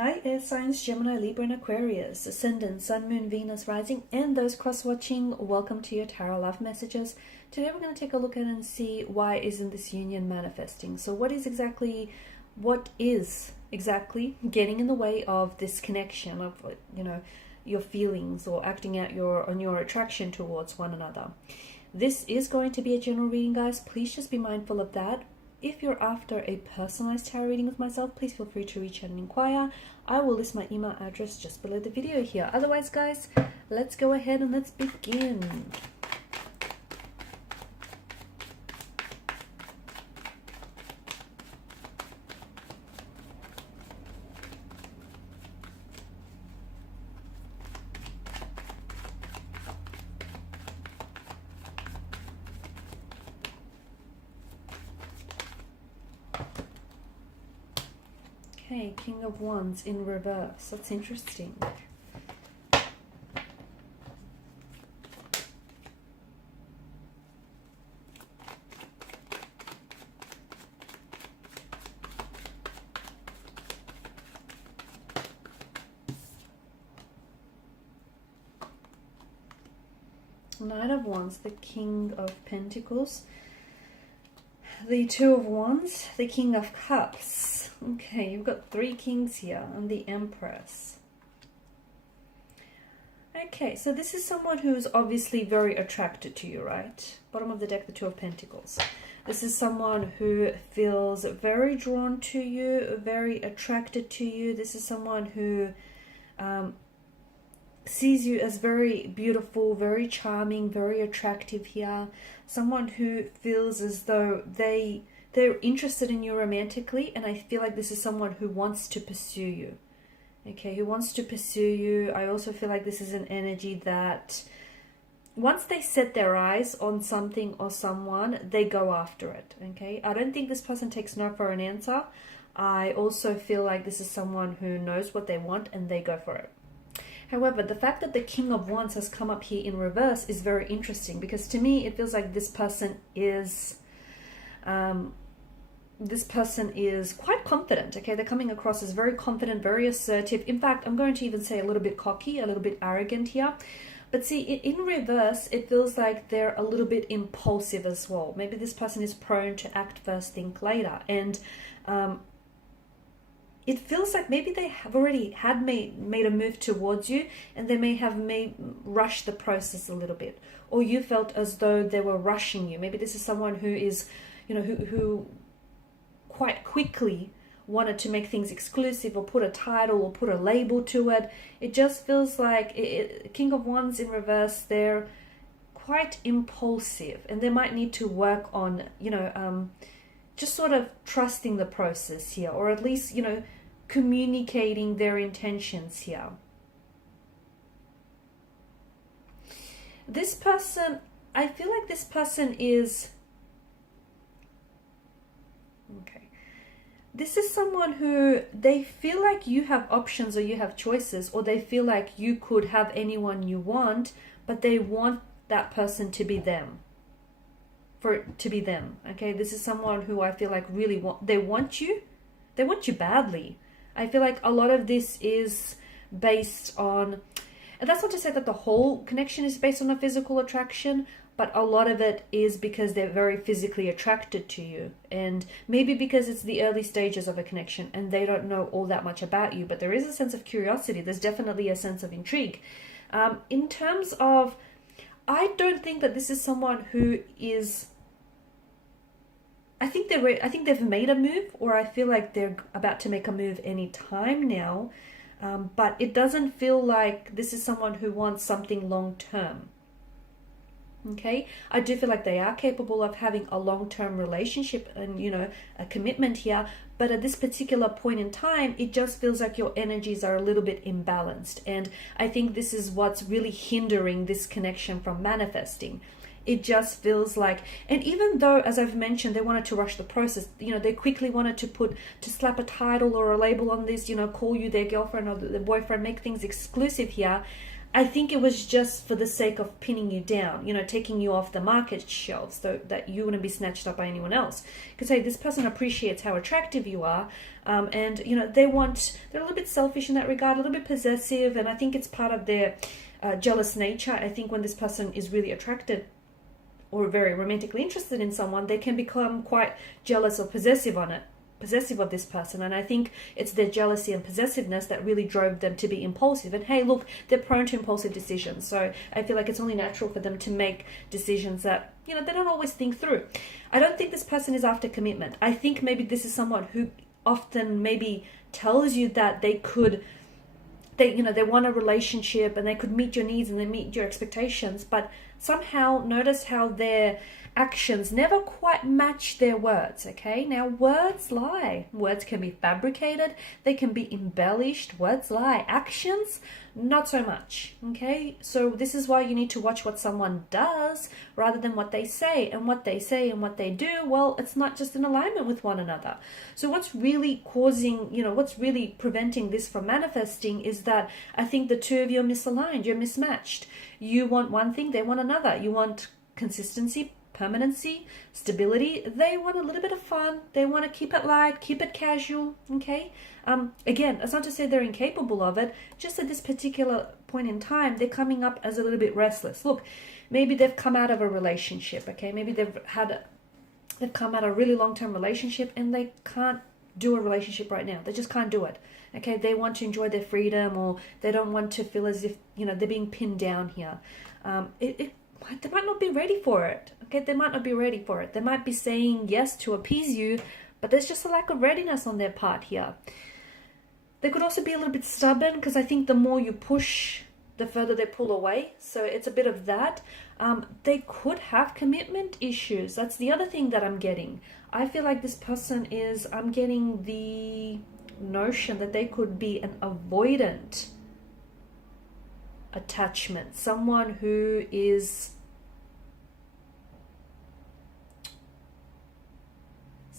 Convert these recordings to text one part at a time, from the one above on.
Hi air signs, Gemini, Libra and Aquarius, Ascendant, Sun, Moon, Venus, Rising, and those cross-watching, welcome to your Tarot Love Messages. Today we're going to take a look at and see why isn't this union manifesting. So what is exactly getting in the way of this connection of, your feelings or acting out on your attraction towards one another? This is going to be a general reading, guys. Please just be mindful of that. If you're after a personalized tarot reading with myself, please feel free to reach out and inquire. I will list my email address just below the video here. Otherwise, guys, let's go ahead and let's begin. Okay, King of Wands in reverse. That's interesting. Knight of Wands, the King of Pentacles. The Two of Wands, the King of Cups. Okay, you've got three kings here and the Empress. Okay, so this is someone who is obviously very attracted to you, right? Bottom of the deck, the Two of Pentacles. This is someone who feels very drawn to you, very attracted to you. This is someone who sees you as very beautiful, very charming, very attractive here. Someone who feels as though they're interested in you romantically, and I feel like this is someone who wants to pursue you. Okay, who wants to pursue you. I also feel like this is an energy that once they set their eyes on something or someone, they go after it. Okay, I don't think this person takes no for an answer. I also feel like this is someone who knows what they want and they go for it. However, the fact that the King of Wands has come up here in reverse is very interesting, because to me it feels like this person is quite confident. Okay, they're coming across as very confident, very assertive. In fact, I'm going to even say a little bit cocky, a little bit arrogant here. But see, in reverse, it feels like they're a little bit impulsive as well. Maybe this person is prone to act first, think later. And it feels like maybe they have already made a move towards you, and they may have rushed the process a little bit. Or you felt as though they were rushing you. Maybe this is someone who is, who quite quickly wanted to make things exclusive or put a title or put a label to it. It just feels like King of Wands in reverse, they're quite impulsive, and they might need to work on, just sort of trusting the process here, or at least, communicating their intentions here. This person, I feel like this person is... Okay. This is someone who they feel like you have options or you have choices, or they feel like you could have anyone you want, but they want that person to be them. For it to be them. Okay, this is someone who I feel like really they want you badly. I feel like a lot of this is based on, and that's not to say that the whole connection is based on a physical attraction, but a lot of it is because they're very physically attracted to you, and maybe because it's the early stages of a connection and they don't know all that much about you, but there is a sense of curiosity. There's definitely a sense of intrigue. In terms of, I don't think that this is someone who is... I think they've made a move, or I feel like they're about to make a move any time now. But it doesn't feel like this is someone who wants something long term. Okay, I do feel like they are capable of having a long-term relationship and, a commitment here. But at this particular point in time, it just feels like your energies are a little bit imbalanced. And I think this is what's really hindering this connection from manifesting. It just feels like, and even though, as I've mentioned, they wanted to rush the process, they quickly wanted to slap a title or a label on this, call you their girlfriend or their boyfriend, make things exclusive here. I think it was just for the sake of pinning you down, you know, taking you off the market shelves so that you wouldn't be snatched up by anyone else. Because, hey, this person appreciates how attractive you are. And, you know, they're a little bit selfish in that regard, a little bit possessive. And I think it's part of their jealous nature. I think when this person is really attracted or very romantically interested in someone, they can become quite jealous or possessive of this person. And I think it's their jealousy and possessiveness that really drove them to be impulsive. And hey, look, they're prone to impulsive decisions, so I feel like it's only natural for them to make decisions that, you know, they don't always think through. I don't think this person is after commitment. I think maybe this is someone who often maybe tells you that they want a relationship and they could meet your needs and they meet your expectations, but somehow notice how their actions never quite match their words. Okay, now words lie. Words can be fabricated, they can be embellished. Words lie. Actions, not so much. Okay, so this is why you need to watch what someone does rather than what they say. And what they say and what they do, well, it's not just in alignment with one another. So what's really causing, you know, what's really preventing this from manifesting is that I think the two of you are misaligned. You're mismatched. You want one thing, they want another. You want consistency, permanency, stability. They want a little bit of fun. They want to keep it light, keep it casual. Okay. Again, it's not to say they're incapable of it. Just at this particular point in time, they're coming up as a little bit restless. Look, maybe they've come out of a relationship. Okay. Maybe they've come out of a really long-term relationship and they can't do a relationship right now. They just can't do it. Okay. They want to enjoy their freedom, or they don't want to feel as if, you know, they're being pinned down here. They might not be ready for it. Okay, they might not be ready for it. They might be saying yes to appease you, but there's just a lack of readiness on their part here. They could also be a little bit stubborn, because I think the more you push, the further they pull away. So it's a bit of that. They could have commitment issues. That's the other thing that I'm getting. I feel like this person I'm getting the notion that they could be an avoidant attachment. Someone who is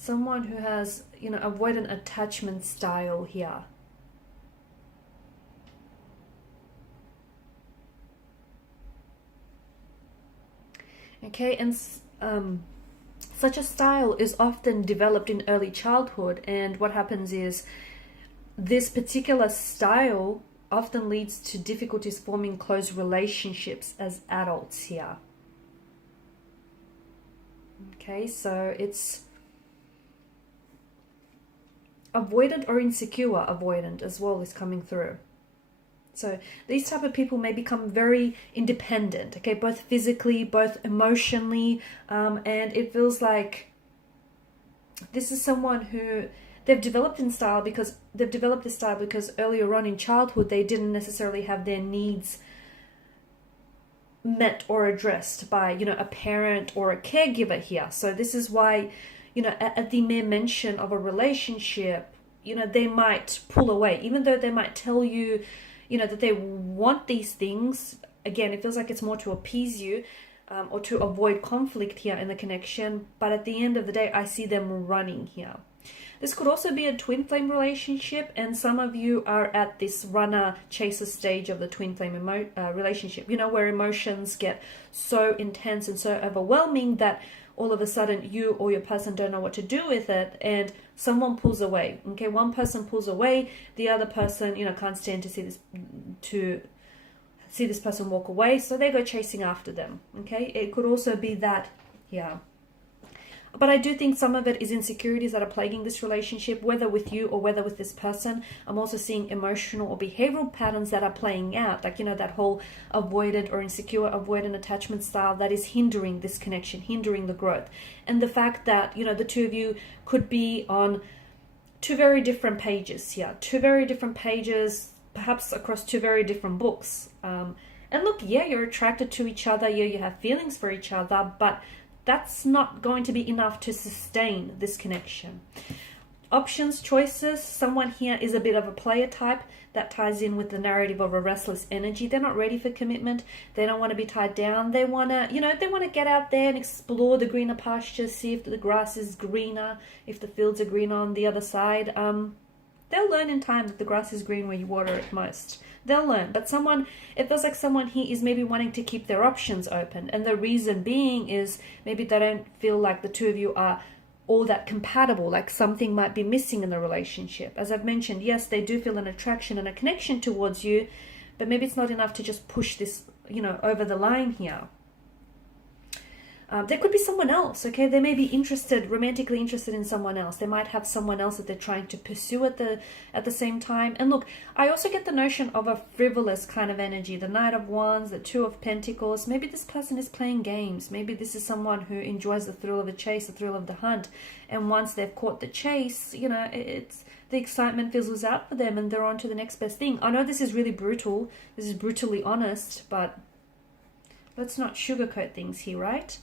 has, you know, avoidant attachment style here. Okay, and such a style is often developed in early childhood, and what happens is this particular style often leads to difficulties forming close relationships as adults here. Okay, so it's avoidant or insecure avoidant as well is coming through. So these type of people may become very independent, okay, both physically, both emotionally, and it feels like this is someone who they've developed this style because earlier on in childhood they didn't necessarily have their needs met or addressed by, you know, a parent or a caregiver here. So this is why, you know, at the mere mention of a relationship, you know, they might pull away, even though they might tell you, you know, that they want these things. Again, it feels like it's more to appease you, or to avoid conflict here in the connection. But at the end of the day, I see them running here. This could also be a twin flame relationship, and some of you are at this runner-chaser stage of the twin flame relationship, you know, where emotions get so intense and so overwhelming that all of a sudden you or your person don't know what to do with it, and someone pulls away. Okay, one person pulls away, the other person, you know, can't stand to see this person walk away, so they go chasing after them. Okay, it could also be that, yeah. But I do think some of it is insecurities that are plaguing this relationship, whether with you or whether with this person. I'm also seeing emotional or behavioral patterns that are playing out, like, you know, that whole avoidant or insecure avoidant attachment style that is hindering this connection, hindering the growth. And the fact that, you know, the two of you could be on two very different pages here, perhaps across two very different books. And look, yeah, you're attracted to each other, yeah, you have feelings for each other, but that's not going to be enough to sustain this connection. Options, choices. Someone here is a bit of a player type. That ties in with the narrative of a restless energy. They're not ready for commitment. They don't want to be tied down. They want to, you know, they want to get out there and explore the greener pastures, see if the grass is greener, if the fields are greener on the other side. They'll learn in time that the grass is green where you water it most. They'll learn. But it feels like someone here is maybe wanting to keep their options open. And the reason being is maybe they don't feel like the two of you are all that compatible, like something might be missing in the relationship. As I've mentioned, yes, they do feel an attraction and a connection towards you, but maybe it's not enough to just push this, over the line here. There could be someone else, okay? They may be romantically interested in someone else. They might have someone else that they're trying to pursue at the same time. And look, I also get the notion of a frivolous kind of energy. The Knight of Wands, the Two of Pentacles. Maybe this person is playing games. Maybe this is someone who enjoys the thrill of the chase, the thrill of the hunt. And once they've caught the chase, it's the excitement fizzles out for them and they're on to the next best thing. I know this is really brutal. This is brutally honest, but let's not sugarcoat things here, right?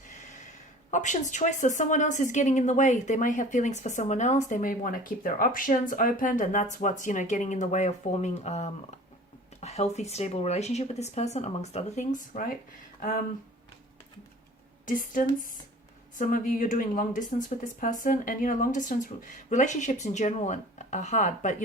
Options, choices. Someone else is getting in the way. They may have feelings for someone else. They may want to keep their options open, and that's what's, getting in the way of forming a healthy, stable relationship with this person, amongst other things, right? Distance. Some of you, you're doing long distance with this person, and, long distance relationships in general are hard, but,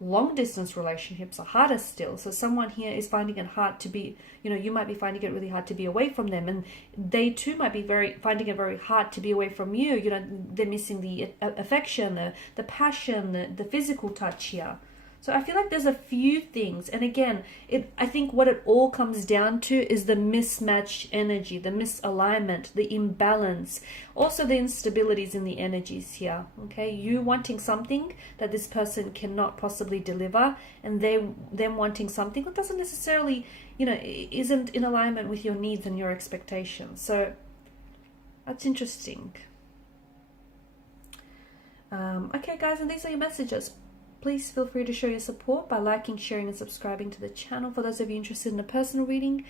long distance relationships are harder still. So someone here is finding it hard to be, you might be finding it really hard to be away from them, and they too might be finding it very hard to be away from you. They're missing the affection, the passion, the physical touch here. So I feel like there's a few things, and again, I think what it all comes down to is the mismatched energy, the misalignment, the imbalance, also the instabilities in the energies here. Okay, you wanting something that this person cannot possibly deliver, and them wanting something that doesn't necessarily, isn't in alignment with your needs and your expectations. So that's interesting. Okay, guys, and these are your messages. Please feel free to show your support by liking, sharing, and subscribing to the channel. For those of you interested in a personal reading,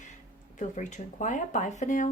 feel free to inquire. Bye for now.